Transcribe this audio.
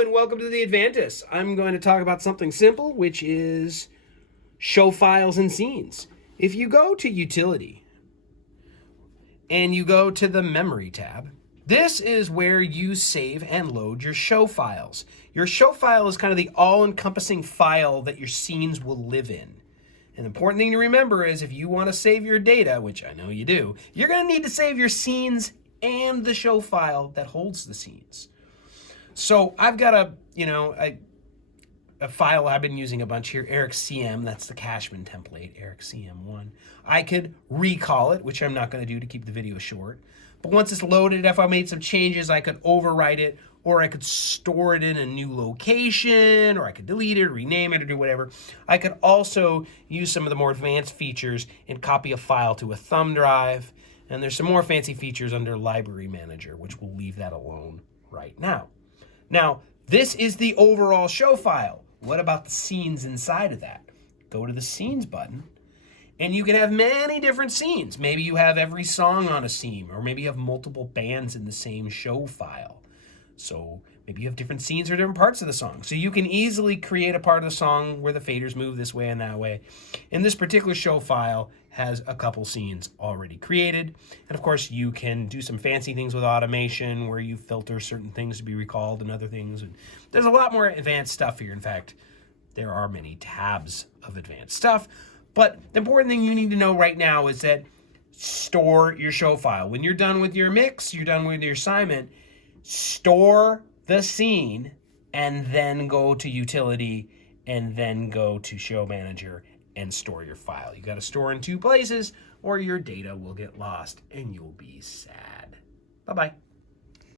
and welcome to the Avantis. I'm going to talk about something simple, which is show files and scenes. If you go to Utility and you go to the Memory tab, this is where you save and load your show files. Your show file is kind of the all-encompassing file that your scenes will live in. An important thing to remember is if you want to save your data, which I know you do, you're going to need to save your scenes and the show file that holds the scenes. So I've got a file I've been using a bunch here, Eric CM, that's the Cashman template, Eric CM1. I could recall it, which I'm not going to do to keep the video short. But once it's loaded, if I made some changes, I could overwrite it, or I could store it in a new location, or I could delete it, or rename it, or do whatever. I could also use some of the more advanced features and copy a file to a thumb drive. And there's some more fancy features under Library Manager, which we'll leave that alone right now. Now, this is the overall show file. What about the scenes inside of that? Go to the Scenes button, and you can have many different scenes. Maybe you have every song on a scene, or maybe you have multiple bands in the same show file. So maybe you have different scenes or different parts of the song. So you can easily create a part of the song where the faders move this way and that way. And this particular show file has a couple scenes already created. And of course, you can do some fancy things with automation where you filter certain things to be recalled and other things. And there's a lot more advanced stuff here. In fact, there are many tabs of advanced stuff. But the important thing you need to know right now is that store your show file. When you're done with your mix, you're done with your assignment, store the scene and then go to Utility and then go to Show Manager and store your file. You got to store in two places or your data will get lost and you'll be sad. Bye-bye.